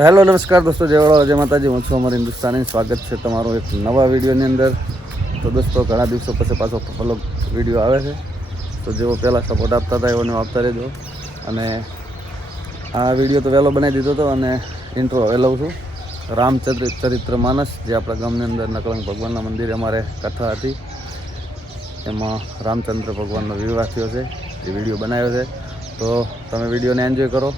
તો હેલો નમસ્કાર દોસ્તો, જય વડોદરા, જય માતાજી. હું છું અમારી હિન્દુસ્તાની. સ્વાગત છે તમારું એક નવા વિડીયોની અંદર. તો દોસ્તો, ઘણા દિવસો પછી પાછો વ્લોગ વિડીયો આવે છે. તો જેવો પહેલાં સપોર્ટ આપતા હતા એવો આપતા રહેજો. અને આ વિડીયો તો વહેલો બનાવી દીધો હતો અને ઇન્ટ્રો હવે લઉં છું. રામચરિત્ર માનસ, જે આપણા ગામની અંદર નકલંગ ભગવાનના મંદિરે અમારે કથા હતી, એમાં રામચંદ્ર ભગવાનનો વિવાહ થયો છે, એ વિડીયો બનાવ્યો છે. તો તમે વિડીયોને એન્જોય કરો,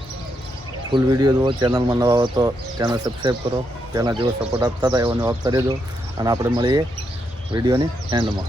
ફૂલ વિડીયો જુઓ. ચેનલમાં નવા હો તો ચેનલ સબસ્ક્રાઈબ કરો. પહેલાં જેવો સપોર્ટ આપતા હતા એવો આપતા રહેજો. અને આપણે મળીએ વિડીયોની એન્ડમાં.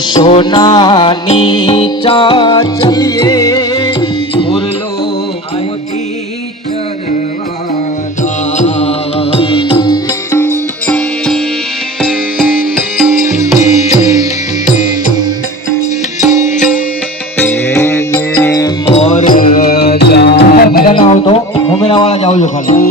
સોનાની ચાચલીએ મુરલો મોતી ચરવાના મોર જા બધા આવતો ઉમેરા વાળા જાવ છો ખાલી.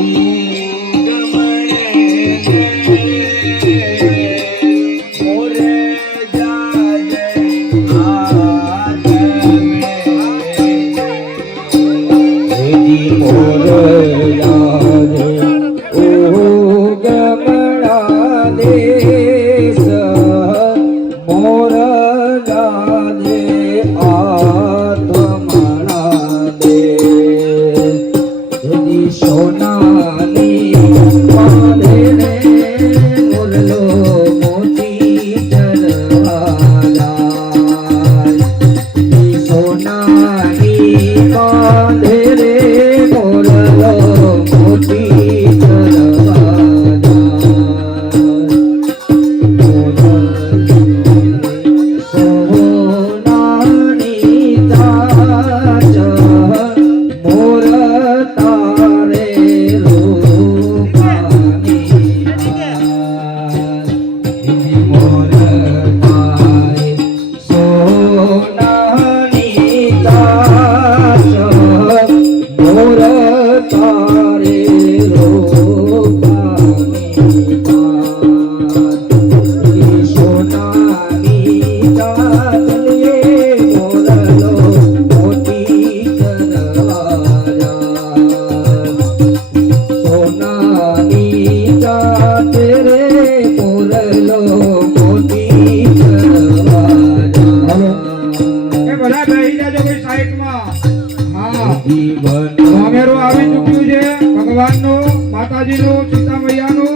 માતાજીનું, સીતા મૈયાનું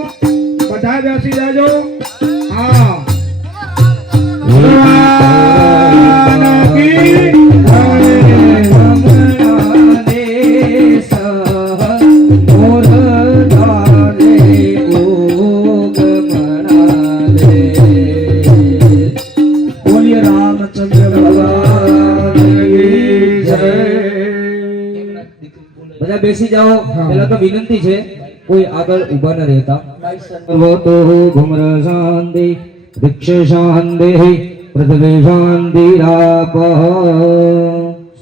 બધા બેસી જાજો. હા બેસી જાઓ. પેલા તો વિનંતી છે, કોઈ આગળ ઉભા ન રહેતા. સર્વતો ભૂમ્ર શાંતિ વૃક્ષ શાંતિ પૃથ્વી શાંતિ રાપ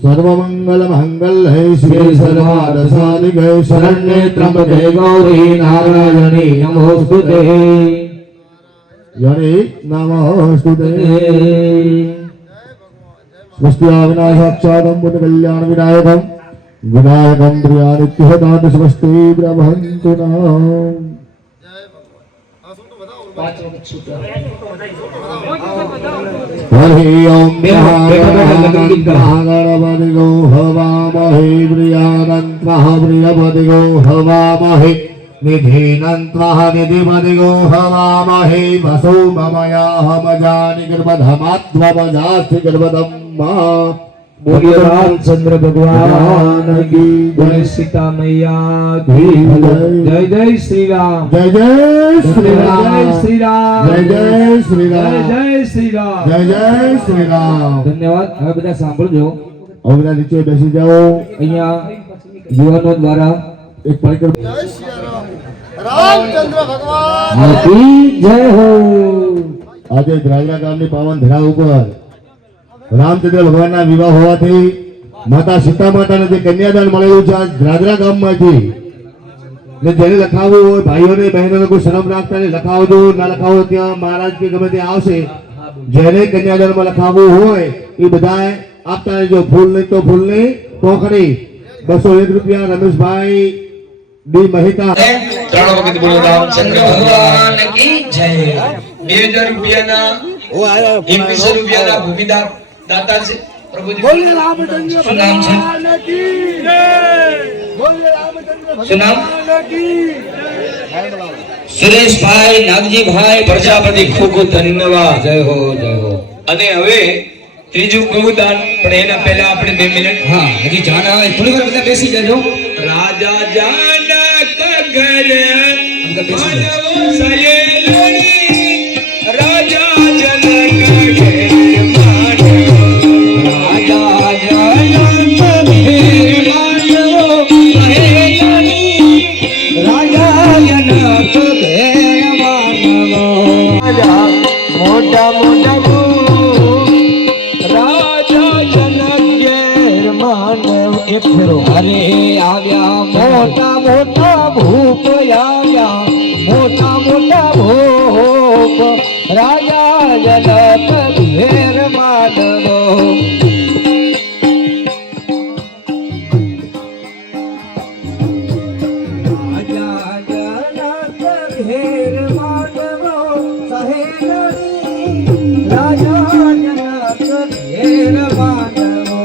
સર્વમંગલ મંગલ્ય શ્રી સર્વાર્થ સાધિકે શરણ્યે ત્રંબકે ગૌરી નારાયણી નમોસ્તુતે. યરે નમોસ્તુતે. સ્વસ્ત્યા વિનાશાક્ષાદં પુત્ર કલ્યાણ વિનાયકં વિનાયકં પ્રિયાનિત્યહતાદ સ્વસ્તિ બ્રહ્મંતુ નામ. હરિ ઓમ ગણપતિગો હવામહે પ્રિયાનંત્વઃ પ્રિયપતિગો હવામહે નિધિનંત્વઃ નિધિપતિગો હવામહે વસુ મમયાહમજાનિ ગર્ભધમાત્વમજાસ્તિ ગર્ભધમ્મા. બોલીએ રામચંદ્ર ભગવાન કી જય. સીતા મૈયા કી જય. જય શ્રી રામ. જય જય શ્રી રામ. જય શ્રી રામ. જય જય શ્રી રામ. જય શ્રી રામ. જય જય શ્રી રામ. ધન્યવાદ. હવે બધા સાંભળજો. હવે બધા નીચે બેસી જાઓ. અહીંયા યુવાનો દ્વારા એક પરિક્રમા. રામચંદ્ર ભગવાન હાથી જય હો. આજે ધ્રાગરા ગામની પાવન ધરા ઉપર રામચંદ્ર ભગવાનના વિવાહ હોવાથી માતા સીતા માતાને જે કન્યાદાન મળેલું છે આ ધ્રાગરા ગામમાંથી ને જેને લખાવવું હોય ભાઈઓને બહેનોને કોઈ શરમ રાખતા નહીં, લખાવજો ના લખાવો ત્યાં મહારાજ કે ગમે ત્યાં આવશે. જેને કન્યાદાનમાં લખાવવું હોય એ બધાએ આપતા રહેજો. ફૂલ નહીં તો ફૂલ નહીં ટોકરી 201 રૂપિયા રમેશભાઈ ડી મહેતા. ત્રણ વખત બોલો રામચંદ્ર ભગવાન કી જય. 2000 રૂપિયાના 2100 રૂપિયાના ભૂમિદાન દાતા છે પ્રભુજી. શું નામ છે? શું નામ? સુરેશભાઈ નાગજીભાઈ પ્રજાપતિ. ખૂબ ખૂબ ધન્યવાદ. જય હો જય હો. અને હવે ત્રીજું ગૌદાન, પણ એના પહેલા આપણે 2 મિનિટ. હા હજી જાન આવે થોડી વાર બધા બેસી જજો. રાજા જાનક ઘરે અંદર બેસી જાઓ. માનવો સયેલોની. રાજા જનક ઘરે માનવો. રાજા જનક ઘેર માનવો સહેલાણી. રાજા જનક ઘેર માનવો. મોટા મોટા રાજા જનક ઘેર માનવ. એક ફેરો. અરે આવ્યા મોટા મોટા ભૂપ, આવ્યા મોટા મોટા ભૂપ. રાજા જનક ઘેર માનવો. રાજા જનક ઘેર માનવો સહેલાણી. રાજા જનક ઘેર માનવો.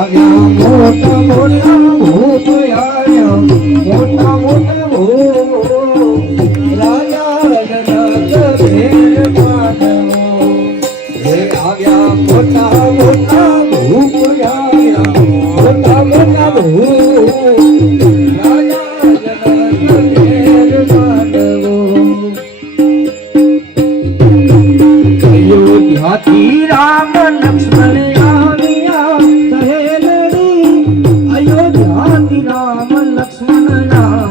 આવ્યા મોટા મોટા ભૂપ, આવ્યા મોટા મોટા ભૂપ. રાજા જનક ઘેર માનવો. હે આવ્યા મોટા મોટા ભૂપ, આવ્યા મોટા મોટા ભૂપ. રાજા જનક ઘેર માનવો. અયોધ્યાથી રામ લક્ષ્મણ આવ્યા સહેલડી. અયોધ્યાથી રામ લક્ષ્મણ આવ્યા.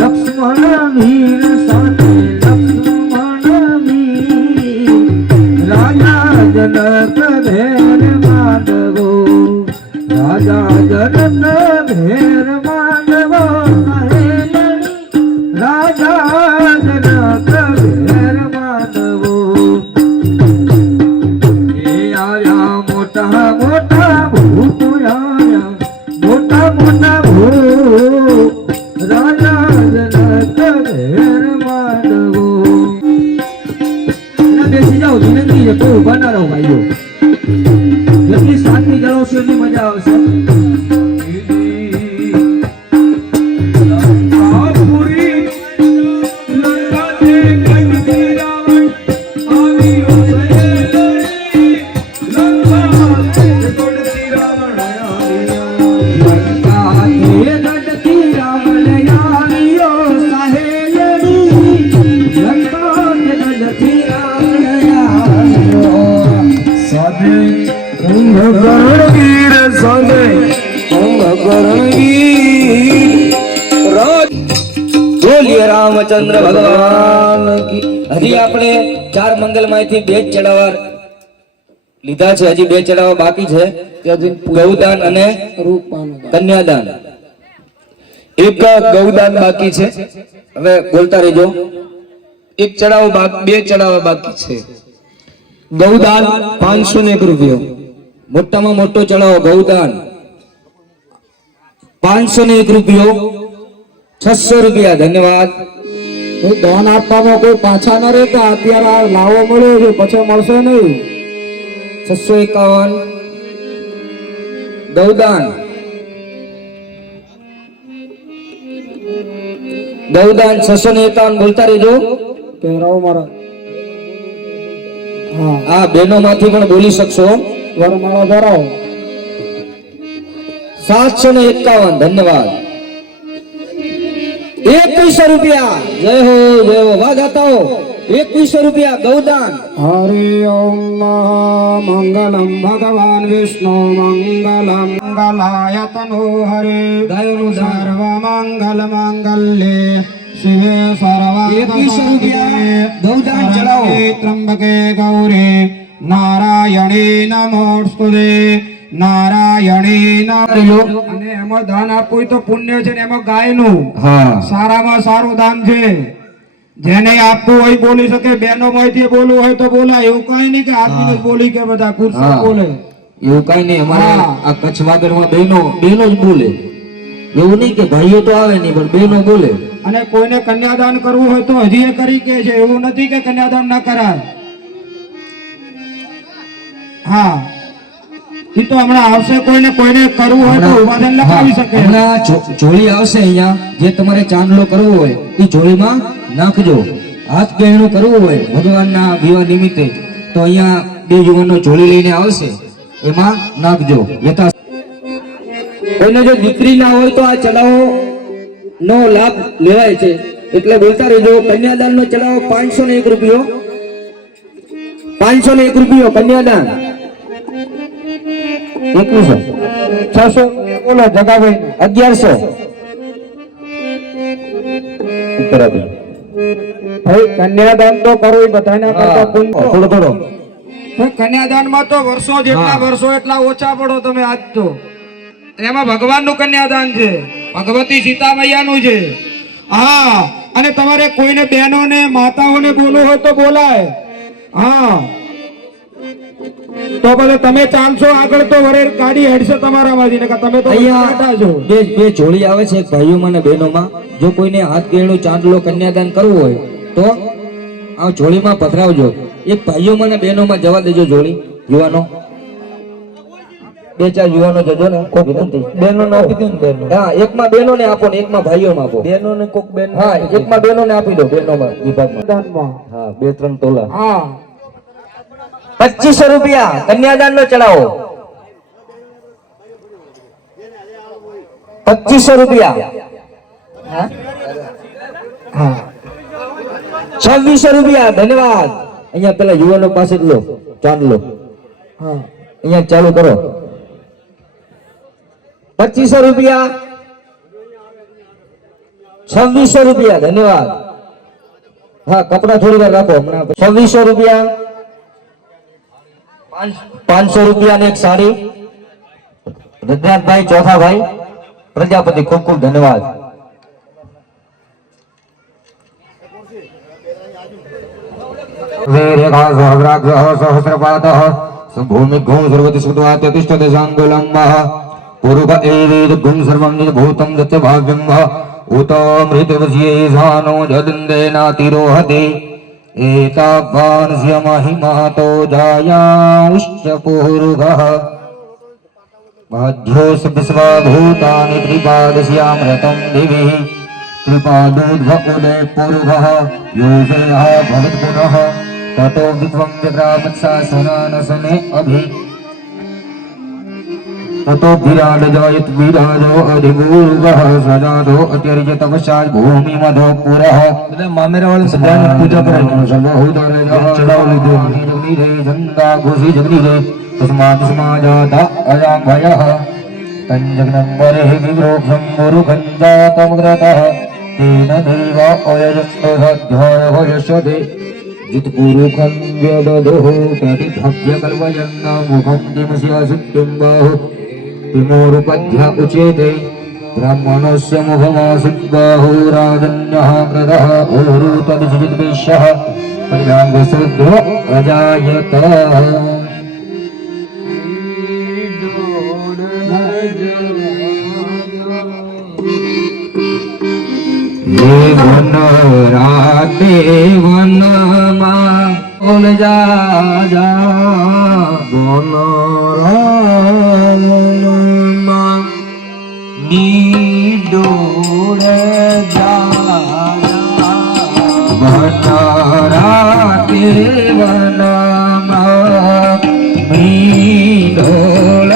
લક્ષ્મણ વીર સાથે લક્ષ્મણ વીર. રાજા જનક ઘેર માનવો. રાજા જનક ઘેર માનવો સહેલડી. રાજા જનક ઘેર માનવો. એ આવ્યા મોટા મોટા ભૂપ, આવ્યા મોટા મોટા ભૂપ. રાજા જનક ઘેર માનવો. બેસી જાઓ, વિનંતી છે કોઈ ઉભા ના રહો ભાઈઓ. જેટલી શાંતિ જાળવશો એટલી મજા આવશે. બોલીએ રામચંદ્ર ભગવાન કી. હજી આપણે 4 મંગલમાંથી 2 ચડાવવા લીધા છે. હજી 2 ચડાવવા બાકી છે. ગૌદાન અને કન્યાદાન. એક ગૌદાન બાકી છે. હવે બોલતા રહેજો. એક ચડાવો બાકી, 2 ચડાવવા બાકી છે. ગૌદાન 501 રૂપિયો. મોટામાં મોટો ચડાવો ગૌદાન 501 રૂપિયો. 600 રૂપિયા. ધન્યવાદ. દાન આપવામાં કોઈ પાછા ન રહેતા. અત્યારે આ લાવો મળ્યો છે, પછી મળશે નહીં. 651 ગૌદાન. ગૌદાન 651. બોલતા રહેજો. પહેરાવો મારા. આ બહેનો માંથી પણ બોલી શકશો. વરમાળા ધરાવો. 751. ધન્યવાદ. 2100 રૂપિયા. જય હો જય હો. વાહ ગાતા હો. 2100 રૂપિયા ગૌદાન. હરિ ઓમ મંગલમ ભગવાન વિષ્ણુ મંગલમ મંગલાય તનો હરે ગાયોનું દાન. સર્વ મંગલ મંગલ્યે શિવે સર્વાર્થ 2100 રૂપિયા ગૌદાન ચડાવો. ત્રંબકે ગૌરી નારાયણે નમોસ્તુતે નારાયણે નમો. અને એમાં દાન આપવું હોય તો પુણ્ય છે ને એમાં ગાયનું હા સારામાં સારું દાન છે. જેને આપવું હોય બોલી શકે. બેનો માંથી બોલવું હોય તો બોલાય. એવું કઈ નહીં કે આદમી જ બોલી કે બધા ખુરશી હા. બોલે. એવું કઈ નહીં. અમારે હા. આ કચ્છ વાગડમાં બહેનો જ બોલે. એવું નહીં કે ભાઈઓ તો આવે નહીં પણ બહેનો બોલે. અને કોઈને કન્યાદાન કરવું હોય તો હજી એ કરી કે છે. એવું નથી કે કન્યાદાન ના કરાય. હા ઈ તો હમણાં આવશે. કોઈને કરવું હોય તો ઉપાદાન લખાવી શકે. હમણાં જોડી આવશે અહીંયા. જે તમારે ચાંદલો કરવો હોય એ જોડીમાં નાખજો. હાથ ગહેણું કરવું હોય ભગવાનના વિવાહ નિમિત્તે તો અહીંયા બે યુવાનો જોડી લઈને આવશે એમાં નાખજો. યથા કોઈને જો દીકરી ના હોય તો આ ચડાવો નો લાભ લેવાય છે. એટલે બોલતા રહેજો. કન્યાદાન નો ચડાવો 501 રૂપિયો. 501 રૂપિયો કન્યાદાન. 2100 600 બોલો જગાભાઈ 1100 ઉપર આપી. ભાઈ કન્યાદાન તો કરવું ય બધાના કરતા પુણ્ય. થોડો કન્યાદાનમાં તો વર્ષો જેટલા વર્ષો એટલા ઓછા પડો તમે. આજ તો એમાં ભગવાનનું કન્યાદાન છે. ભગવતી સીતા મૈયાનું છે. હા અને તમારે કોઈને બહેનોને માતાઓને બોલવું હોય તો બોલાય. હા તો પછી તમે ચાલશો આગળ તો વરે ગાડી હેડશે તમારામાંથી. ને તમે તો અહીંયા બેઠા છો. બે જોડી આવે છે ભાઈઓમાં અને બહેનોમાં. જો કોઈને હાથ ગેણું ચાંદલો કન્યાદાન કરવું હોય તો આ જોડીમાં પધરાવજો. એક ભાઈઓમાં અને બહેનોમાં જવા દેજો જોડી યુવાનો. 2-4 યુવાનો જજો ને. કોક વિનંતી બહેનો ને આપી દો ને. બહેનો હા એકમાં બહેનો ને આપો ને એકમાં ભાઈઓમાં આપો. બહેનો ને કોક બહેન હા એકમાં બહેનો ને આપી દો. બહેનોમાં વિભાગમાં દાનમાં. હા 2-3 તોલા. હા 2500 રૂપિયા કન્યાદાન નો ચડાવો. 2500 રૂપિયા. હા 2600 રૂપિયા. ધન્યવાદ. અહીંયા પેલા યુવાનો પાસે જ લો ચાંદલો. હા અહીંયા ચાલુ કરો. 2500 રૂપિયા. 2600 રૂપિયા. ધન્યવાદ. હા કપડા થોડી વાર રાખો હમણાં. 2600 રૂપિયા. 500 રૂપિયા ને એક સાડી. રજનાથભાઈ ચોથાભાઈ પ્રજાપતિ ખૂબ ખૂબ ધન્યવાદ. સહસ્રપાદઃ ભૂમિ સર્વતિ સુતવાત્યતિષ્ઠતે સાંગલંબઃ પૂર્વ એવેદ ગુમ સર્વં નિભૂતં દત્ત ભાવ્યં ઉત મૃતવસ્યેષાનો જદંદેનાતિરોહતે એતાવાનસ્ય મહિમાતો જાયાંશ્ચ પૂર્વઃ મધ્યોસ વિશ્વભૂતાનિ ત્રિપાદસ્યામૃतं દિવિ ત્રિપાદોદ્ભ ઉદય પૂર્વઃ યોષયઃ ભવત્પુનઃ ततो विद्वं विक्रामत्सासनानसने अभि ततो विराड जायत विराजो अधिपूर्वः सजातो अत्यर्जित वशाल भूमि मधो पुरः એટલે મામેરાવાળા સદાની પૂજા કરે સર્વભૂતાને ચડાવ લીધો જગની રે જંગા ઘોષી જગની રે તસ્માત સમાજાતા અજાં ભયઃ તંજગ્નંબરે વિવ્રોક્ષં મુરુખંજાતમગ્રતઃ તેન દેવા અયજસ્તો સધ્યાય ભયસ્યતે जितपूर्वकं व्यदधोः प्रतिभव्यकल्पयन्ना मुखं किमस्य सिद्धिं बाहु विमोरुपध्या उच्यते ब्राह्मणस्य मुखमासिद्बाहुराजन्यः कृतः ऊरुतदिशिद्विष्यः कल्याङ्गशूद्रो अजायत રાતે વનમાં બોલ જા વનમાં નીડોળ જા રાતે વનમાં નીડોળ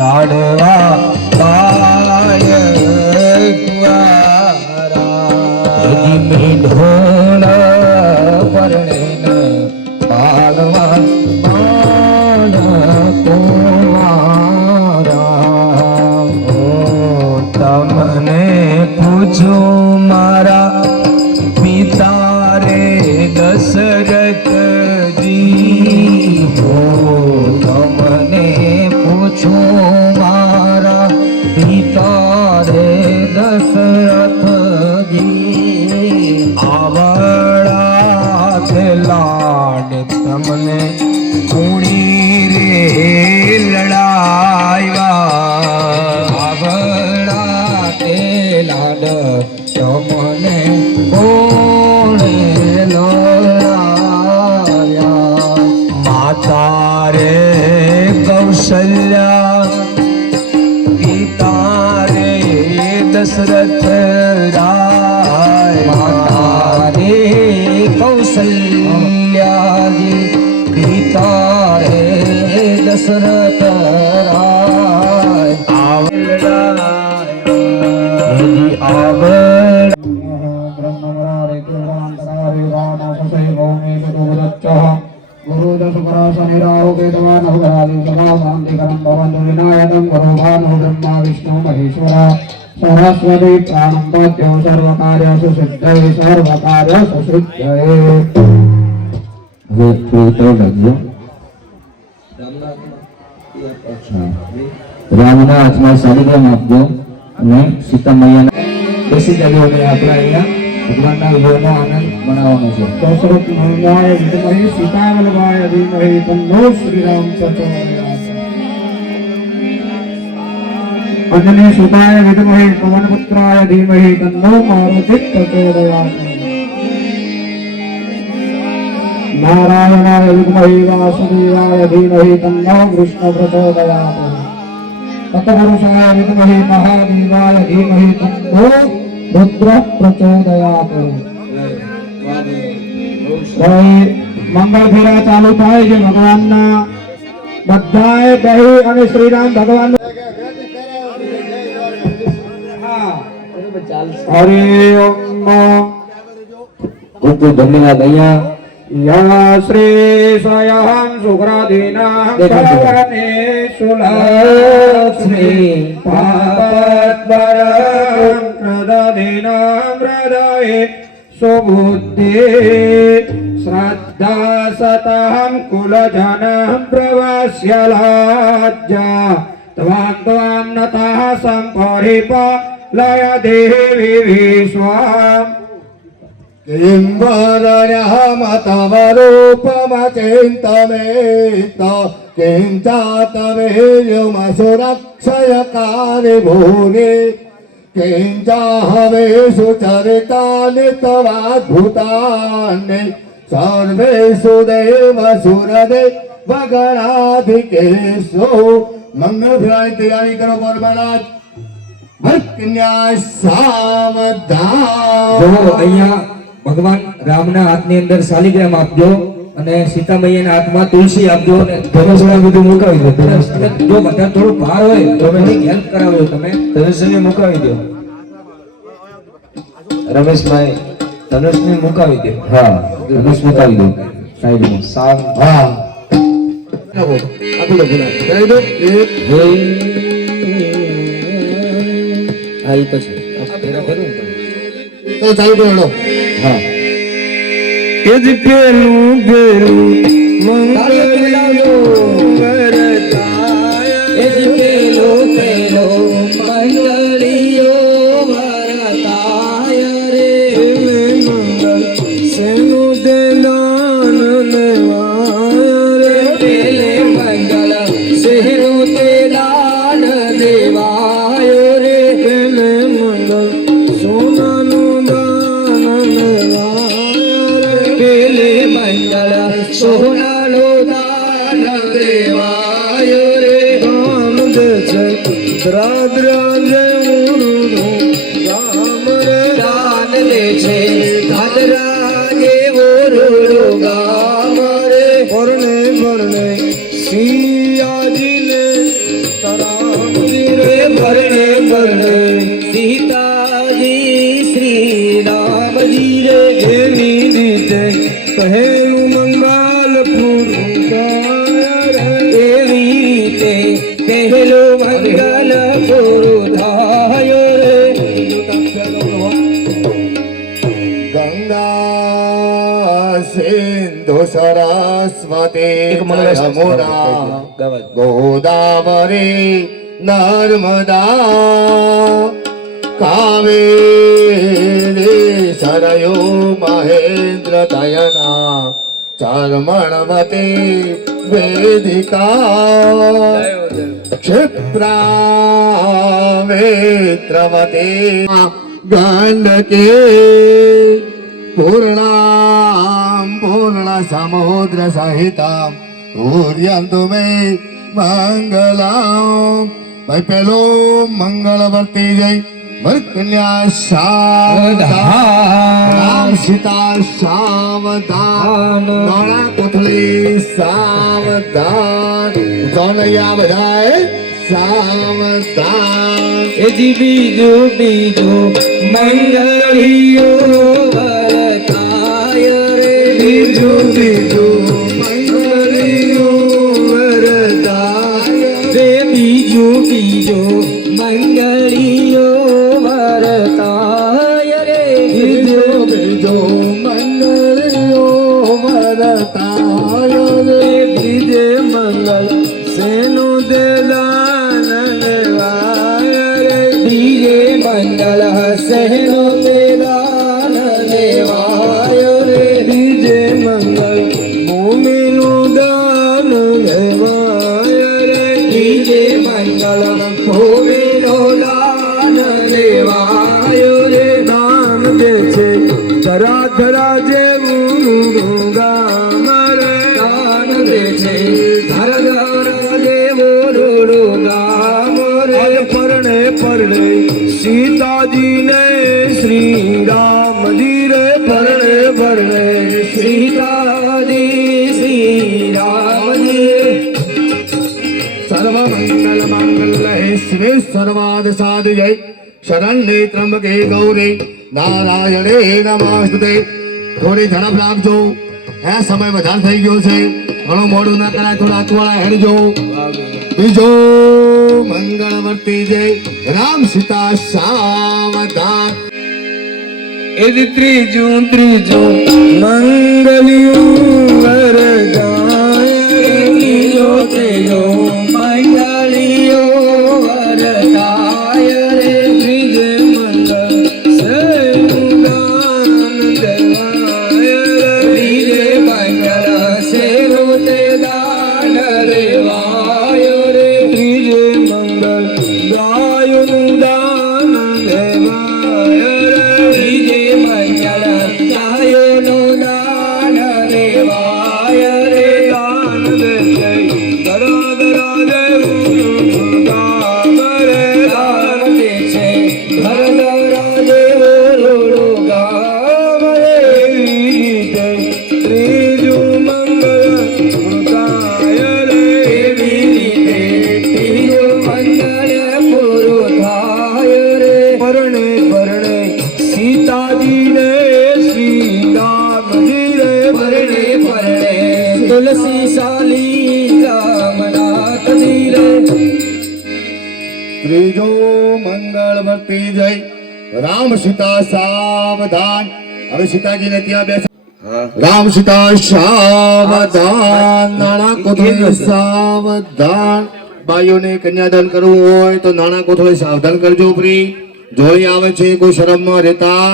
જાડવા પાય કૌશલ્યા પિતા રે દશરથ રાય માતા રે કૌશલ્યાજી પિતા રે દશરથ રાય આવડા સરસ્વતી પ્રાણપત્યો સર્વકાર્યસુ સિદ્ધૈ સર્વકાર્યસુ સિદ્ધૈ. રામના હાથમાં શાલિગ્રામ આપજો અને સીતા મૈયાના બેસી જજો અને આપણે અહીંયા ભગવાનના વિજયનો આનંદ મનાવવાનો છે. દશરથ મહારાજ વિદ્મહે સીતાવલ્લભાય ધીમહિ તન્નો શ્રીરામ પ્રચોદયાત્. અંજની સુતાય વિદ્મહે પવનપુત્રાય ધીમહિ તન્નો મારુતિ પ્રચોદયાત્. નારાયણાય વિદ્મહે વાસુદેવાય ધીમહિ તન્નો કૃષ્ણ પ્રચોદયાત્. તત્પુરુષાય વિદ્મહે મહાદેવાય ધીમહિ તન્નો રુદ્ર પ્રચોદયાત્. મંગળ ફેરા ચાલુ થાય છે ભગવાનના. બધાએ કહી અને શ્રીરામ ભગવાન હરે ઓમ ખૂબ ખૂબ ધન્યવાદ. અહીંયા યા શ્રી સ્વયં સુગ્રાધીના ભગવાને સુલક્ષ્મી પાપત્પરં પ્રદધિના હૃદયે સુબુદ્ધિ શ્રદ્ધા સતહં કુલજન પ્રવસ્ય લાજ્જા ત્વાં ત્વાં નતઃ સંપરિપાલય દેવી વિશ્વામ. किंवरण्यमतवरूपमचिन्तमेत किञ्चातवेयमसुरक्षयकारि भूरि किञ्चाहवेषु चरितानि तवाद्भुतानि सर्वेषु देवसुरदेवगणाधिकेषु. मंगल फिरानी तैयारी करो परमानाथ. कन्या सावधान. જો અહીંયા ભગવાન રામના હાથની અંદર શાલિગ્રામ આપજો અને સીતા મૈયાના હાથમાં તુલસી આપજો અને ધનુષને બધું મુકાવી દો. અને જો બધા થોડું ભાર હોય તો થોડી હેલ્પ કરાવજો. તમે ધનુષને મુકાવી દો. રમેશભાઈ ધનુષને મુકાવી દો. હા ધનુષ મુકાવી દો સાઈડમાં. હા આપી દો ગુના. કરી દો. હા ઈ પછી ફેરા ભરું ને. તો ચાલુ કરો. હા એ જ પેલું પેલું તાળીઓ બોલાવજો. એ જ પેલો પેલો મંગળીઓ વરતાય રે. સેનું દેલાન લેવાય રે પેલે મંગળ સેનું તે દાન દેવાય રે. પેલે મંગળ સોનાનું દાન લેવાય રે પેલે મંગળ સોનાનો દાન દેવાય રે. રામ દે છે દ્રાદ્રાજે ઉરુનું રામ રે દાન દે છે દાદરા જેવો રોડો ગામ રે. પરણે પરણે સિયાજીને તરાજી રે ભરણે ભરણે સીતાજી શ્રી રામજી રે. એની રીતે પહેલું મંગલ પૂરું થાય રે એવી રીતે પહેલો મંગલ પૂરું થાય રે. ગંગા સિંધુ સરસ્વતી યમુના ગોદાવરી નર્મદા કાવેરી સરયુ મહેન્દ્ર દયના ચર્મણવતી વેદિકા क्षिप्रावेत्रवती गण्डकी पूर्णां पूर्णसमुद्रसहितां पूर्यन्तु मे મંગલમ ભાઈ પેલો મંગળ વર્તી જય વર કન્યા સાવધાન રામ સીતા સાવધાન દોણા કોથળી સાવધાન દોનૈયા બધાએ સાવધાન એજી બીજું મંગળીઓ વરતાય રે બીજું મંગળીઓ વરદાય રે બીજું મંગળીઓ વરતાય રે બીજો મંગળીઓ વરતાય રે બીજે મંગલ સેનો દેદાન લેવાય રે બીજે મંગળ સહેનો દેદાન દેવાય રે બીજે મંગલ ભૂમિનું દાન લેવાય રે બીજે મંગળ ભૂમિનો દાન દેવાય રે દાન દે છે ધરા ધરા જેવું ગામ રે દાન દે છે ધર ધર દેવો રોડો ગામ રે પરણે પરણે સીતાજીને શ્રી રામજી રે પરણે પરણે સીતાજી શ્રી રામજી સર્વ મંગલ માંગલ્ય શિવે સર્વાદ સાધુજય શરણ્યે ત્રંબકે ગૌરી નારાયણે નમસ્તુતે થોડી ઝડપ રાખજો આ સમય વધારે થઈ ગયો છે ઘણું મોડું ના કરાય થોડા અચવાળા હેડજો બીજો મંગળ વર્તી જય રામ સીતા સાવધાન એ ત્રીજું મંગલિયું વરદાય ત્રીજો મંગળીઓ વરતાય રે ત્રીજે મંગલ સેનું દાન દેવાય રે ત્રીજે મંગળ સેનો તે દાન રેવાય રે ત્રીજે મંગલ ગાયનું દાન દેવાય રે ત્રીજે મંગળ ગાયોનો દાન રેવાય રે દાન દે છે ધરા ધરા દેવું ગામ રે દાન દે છે ઘર દરા દેવો રોડો ગામ રે ત્રીજું મંગળ વૃતાય રે એવી રીતે ત્રીજો મંગળ પૂરો થાય રે પરણે પરણે સીતાજીને શ્રી રામજી રે પરણે પરણે તુલસી સાલી રામનાથ રે ત્રીજો મંગળ વર્તી જય રામ સીતા સાવધાન હવે સીતાજીને ત્યાં બેસા રામ સીતા સાવધાન નાણા કોથળી સાવધાન બાઈઓને કન્યાદાન કરવું હોય તો નાણા કોથળી સાવધાન કરજો પ્રી જોઈ આવે છે કોઈ શરમમાં રહેતા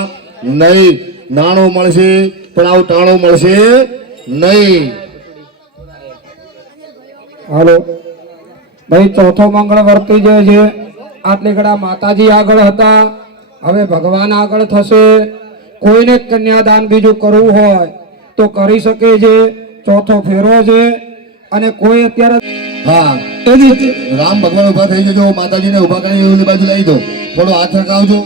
નહીં નાણું મળશે પણ આવું ટાણું મળશે નહીં હાલો ભાઈ ચોથો મંગળ વર્તી જાય છે આટલી ઘડા માતાજી આગળ હતા હવે ભગવાન આગળ થશે કોઈને કન્યાદાન બીજું કરવું હોય તો કરી શકે છે ચોથો ફેરો છે અને કોઈ અત્યારે હા રામ ભગવાન ઉભા થઈ જજો માતાજીને ઉભા કરી એવી બાજુ લઈ દો થોડો હાથ રખાવજો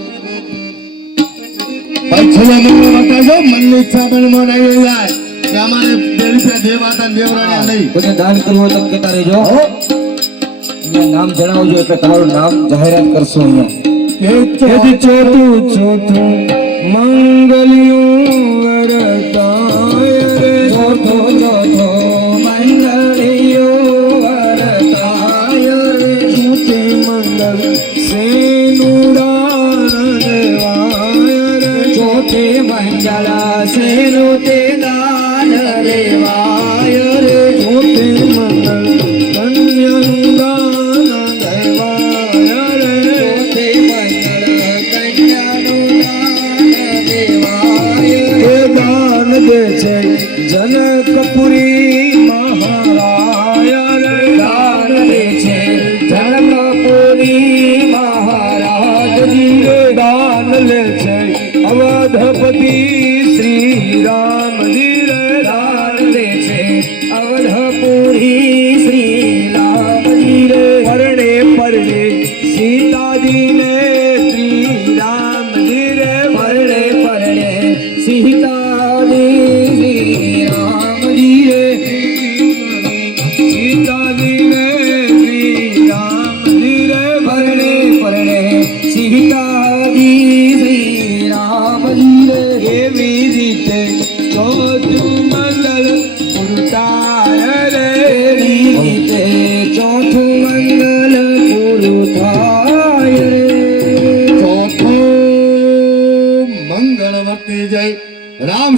ભાઈ છેલ્લા મંગળ બતાવજો મનની ઈચ્છા મનમાં નહીં જાય કે અમારે 2 રૂપિયા દેવાતા દેવરાણ્યા નહીં કોઈને દાન કરવું હોય તો કહેતા રહેજો અહીંયા નામ જણાવજો એટલે તમારું નામ જાહેરાત કરશો અહીંયા એ ચોથું મંગલિયું વરદાય રે ચોથો મંગળીઓ વરતાય રે ચોથે મંગલ સેનું દાન દેવાય રે ચોથે મંગળ સેનો તે દાન રેવાય રે ચોથે મંગલ કન્યાનું દાન દેવાય રે ચોથે મંગળ કન્યાનું દાન દેવાય એ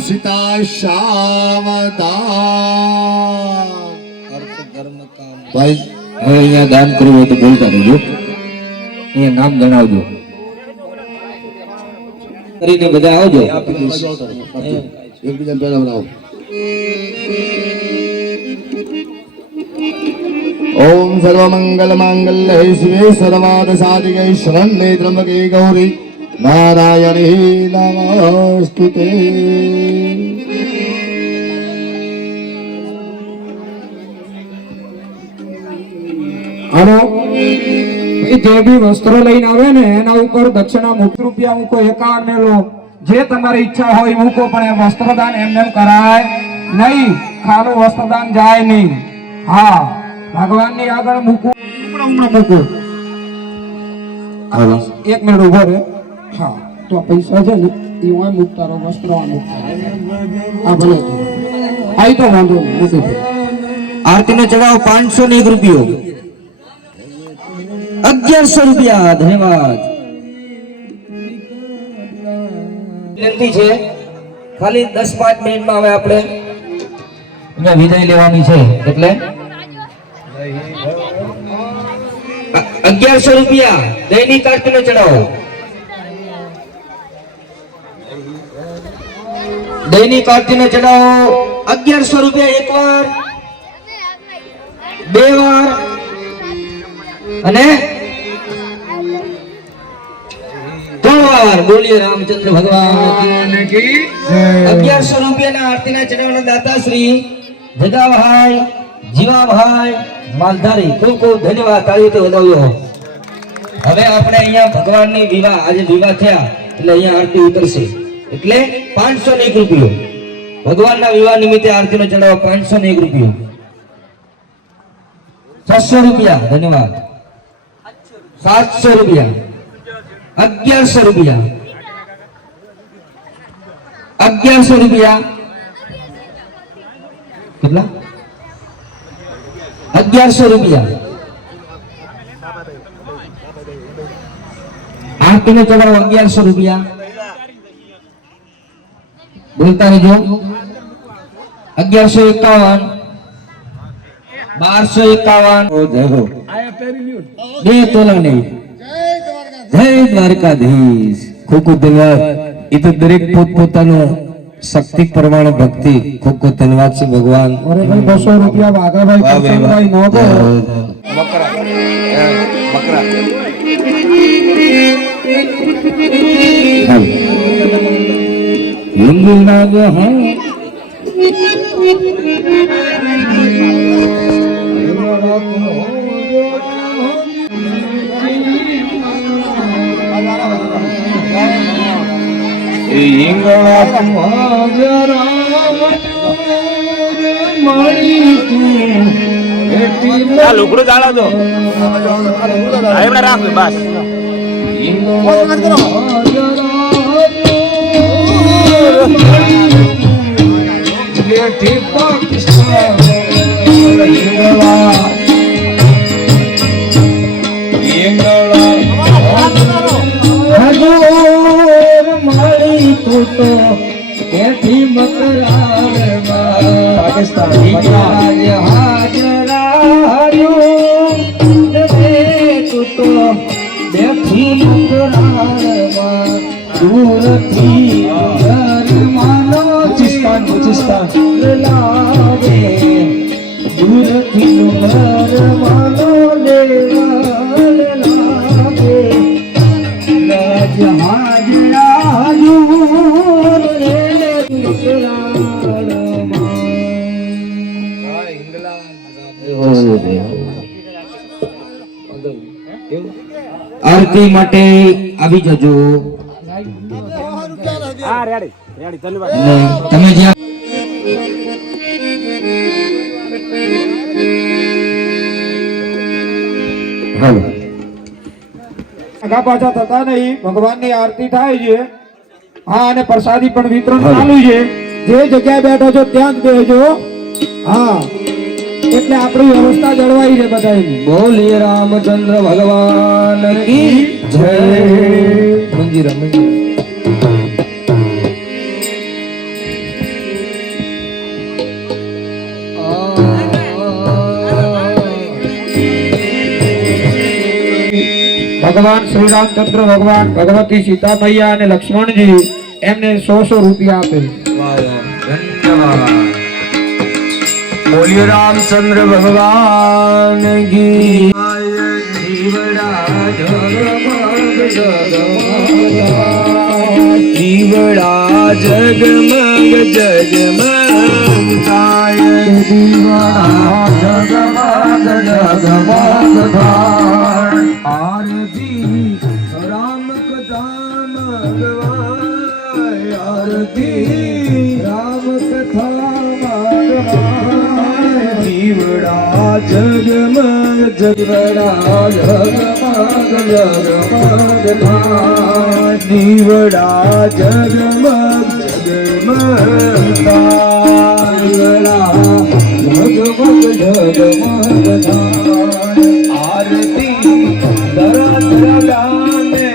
સીતા શાવતા ભાઈ હવે અહીંયા દાન કરવું હોય તો બોલતા રહેજો, અહીંયા નામ જણાવજો, કરીને બધા આવજો. એકબીજા પહેલા બનાવો. ઓમ સર્વમંગલ માંગલ્ય શિવે સર્વાર્થ સાધિકે શરણ્યે ત્ર્યંબકે ગૌરી નારાયણી નમસ્તુતે. હાલો એ જે બી વસ્ત્રો લઈને આવે ને એના ઉપર દક્ષિણા ₹1 મૂકો, 51 મેલો, જે તમારી ઈચ્છા હોય મૂકો, પણ એ વસ્ત્રદાન એમને કરાય નહીં, ખાલી વસ્ત્રદાન જાય નહીં. હા, ભગવાનની આગળ મૂકો, હમણાં મૂકો. એક મિનિટ ઉભો રહે. હા, તો પૈસા છે ને એ હું મૂકતા રહો, વસ્ત્ર મૂકતા રહો. હા ભલે, આઈ તો વાંધો નહીં. આરતીનો ચડાવ 501 ₹1100. ધન્યવાદ. વિનંતી છે ખાલી 10-5 મિનિટમાં હવે આપણે અહીંયા વિદાય લેવાની છે, એટલે ₹1100 દૈનિક આરતીનો ચડાવો. દૈનિક આરતીનો ચડાવો ₹1100. એકવાર, બે વાર અને 3 વાર. બોલીએ રામચંદ્ર ભગવાન કી જય. ₹1100 ના આરતીના ચડાવવાના દાતા શ્રી જગાભાઈ, જીવાભાઈ માલધારી, ખૂબ ખૂબ ધન્યવાદ. તાળીઓથી વધાવ્યો. હવે આપણે અહીંયા ભગવાનની વિવાહ, આજે વિવાહ થયા એટલે અહીંયા આરતી ઉતરશે, એટલે ₹501. ભગવાનના વિવાહ નિમિત્તે આરતીનો ચડાવો ₹501. ₹600. ધન્યવાદ. ₹700. ₹1100. ₹1100. કેટલા? ₹1100. આરતીનો ચડાવો ₹1100. બોલતા રહેજો. 1151, 1251. બે તોલા નહીં. જય દ્વારકાધીશ. ખૂબ ખૂબ ધન્યવાદ. એ તો દરેક પોતપોતાનું શક્તિ પ્રમાણે ભક્તિ. ખૂબ ખૂબ ધન્યવાદ છે ભગવાન. ₹200 વાઘાભાઈ કરશનભાઈ નો દો. હિન્દુ નાગ હે લુકડું ચાલો તો રાખ બસ. આરતી માટે આવી જજો. તમે જ્યાં આગા પાછા થતા નહીં. ભગવાનની આરતી થાય છે. હા, અને પ્રસાદી પણ વિતરણ ચાલુ છે. જે જગ્યાએ બેઠો છો ત્યાં જ બેસજો. હા, એટલે આપણી વ્યવસ્થા જળવાઈ છે બધાની. બોલીએ રામચંદ્ર ભગવાન કી જય. મંજીરા ભગવાન શ્રી રામચંદ્ર ભગવાન, ભગવતી સીતા મૈયા અને લક્ષ્મણજી એમને 100 રૂપિયા આપે. ધન્યવાદ. બોલિए रामचंद्र भगवान की. દીવડા ઝગમગ દીવડા જગમગ જગમગાય. દીવડા ઝગમગ થાય. આરતી રામ કથા મગવાય. આરતી રામ કથા માગવાય. દીવડા જગમગ દીવડા ઝગમગ થાય. દીવડા જગમગ જગમગાય. ઝગમગ થાય. આરતી દરા ગામે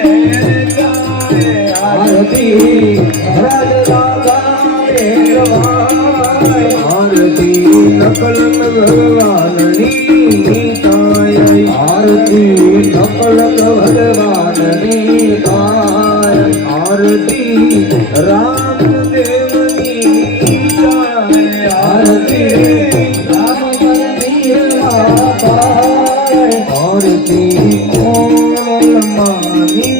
ગાય. આરતી રાજા ગવાય. આરતી નકલ ભગવાનની થાય. આરતી નકલ ભગવાનની થાય. આરતી રામદેવની થાય. આરતી રામ મંદિર થાય. આરતી કોલમાની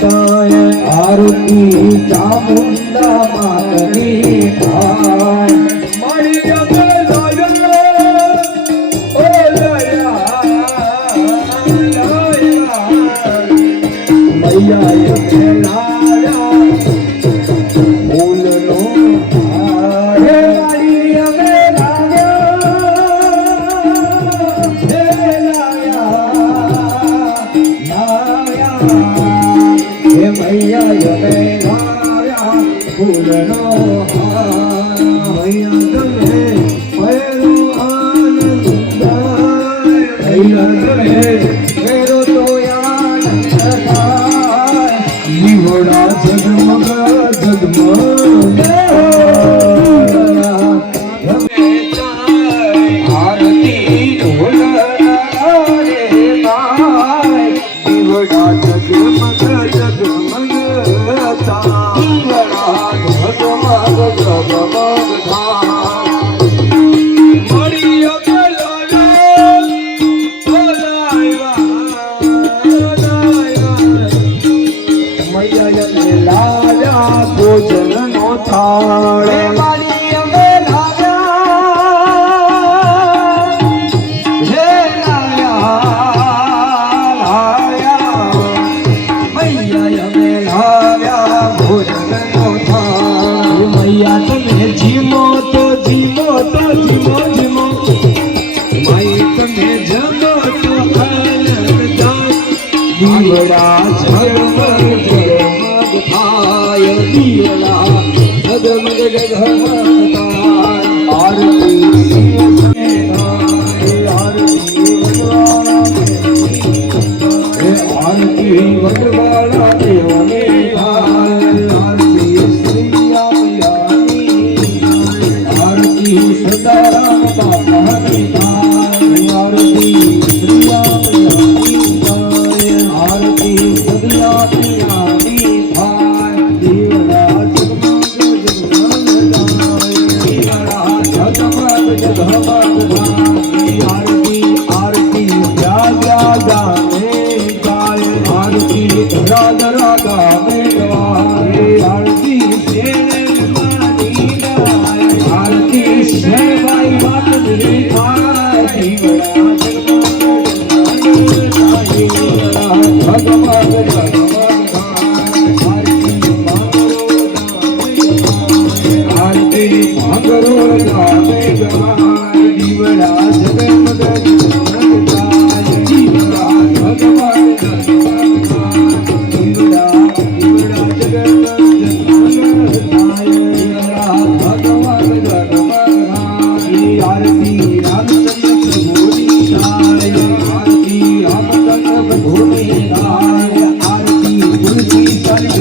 થાય. આરતી ચામુંડા માતની થાય. દીવડા જગમગ જગમગ. આરતી ઢોલના રે થાય. દીવડા જગમગ જગમગ થાય. દીવડા ઝગમગ ઝગમગ થાય. ભોજન નો થાળ. મૈયા તમે જીમો તો જીમો તો જીમો જીમો. માઈ તમે જમો તો આનંદ જાઓ. દીવડા ઝગમગ ઝગમગ થાય. દીવડા ઝગમગ ઝગમગ થાય. આરતી આરતી વડવાળા દેવને થાય. આરતી સદારામ બાપાની થાય. આરતી શ્રીરામયાની થાય. આરતી સદયાની થાય. દીવડા ઝગમગ ઝગમગ થાય. આરતી આરતી રાજા ગામે ગાય. આરતી રાજા ગામે ગવાય. આરતી શેર માની ગાય. આરતી શેરભાઈ વાતની થાય. દીવડા ઝગમગ ઝગમગ થાય. આરતી ભાંગરો ગામે ગવાય. દીવડા જગમગ જગમગ થાય. દીવડા ઝગમગ ઝગમગ થાય. દીવડા દીવડા જગમગ જગમગ થાય. દીવડા ઝગમગ ઝગમગ થાય. આરતી રામચંદ્ર પ્રભુની થાય. આરતી રામચંદ્ર પ્રભુની થાય. આરતી તુલસી સાલી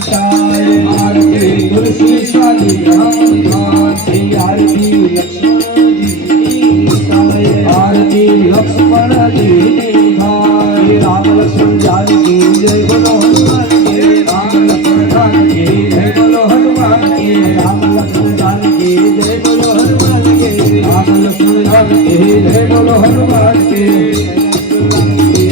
થાય. આરતી તુલસી શાલી રામ થાય. આરતી લક્ષ્મણજી થાય. આરતી લક્ષ્મણજીની થાય. રામ લક્ષ્મણ की जय बोलो हनुमान की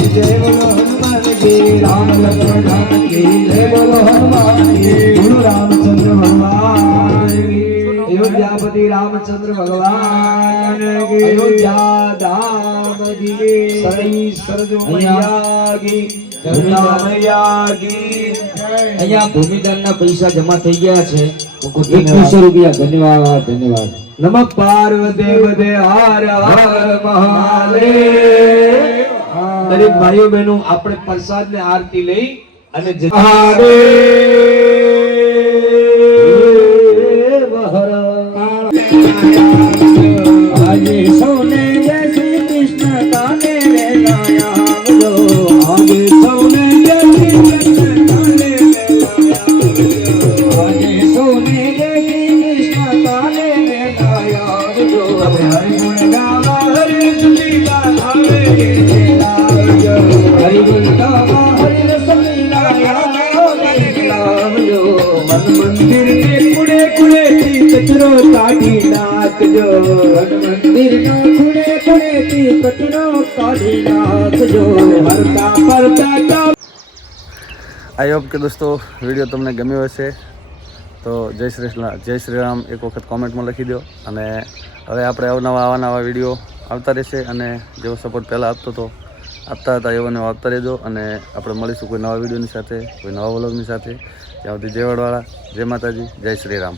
जय बोलो हनुमान की राम लक्ष्मण राम की जय बोलो हनुमान की बोलो रामचंद्र भगवान की अयोध्यापति रामचंद्र भगवान की अयोध्या धाम की सरी सरजू मैया की गंगा मैया की અહીંયા ભૂમિદાનના પૈસા જમા થઈ ગયા છે 2100 રૂપિયા ધન્યવાદ ધન્યવાદ नमः पार्वती पते हर हर महादेव दरेक भाइयों बहनों આપણે પ્રસાદ ને આરતી લઈ અને આજે સૌને જય શ્રી કૃષ્ણ કાને રે લાયા આવજો આજે સૌને જય શ્રી કૃષ્ણ કાને રે લાયા આવજો આજે સૌને જય શ્રી કૃષ્ણ કાને રે લાયા આવજો હવે હરિ ગુણ ગાવા હરિ સુલીલા આવે લાવજો હરિ ગુણ ગાવા હરિ રસલીલા લાવજો મન મંદિર ને કુડે કુડે થી કચરો કાઢી નાખજો મન મંદિર નો કુડે કુડે થી કચરો કાઢી નાખજો હરતા પરતા आई होप કે દોસ્તો વિડીયો તમને ગમ્યો હશે તો જય શ્રી રામ એક વખત કોમેન્ટમાં લખી દો અને હવે આપણે આવા વિડીયો આવતા રહેશે અને જેવો સપોર્ટ પહેલાં આપતા હતા એવો આપતા રહેજો અને આપણે મળીશું કોઈ નવા વિડીયોની સાથે કોઈ નવા વ્લોગની સાથે ત્યાં સુધી જય વડવાળા જય માતાજી જય શ્રી રામ.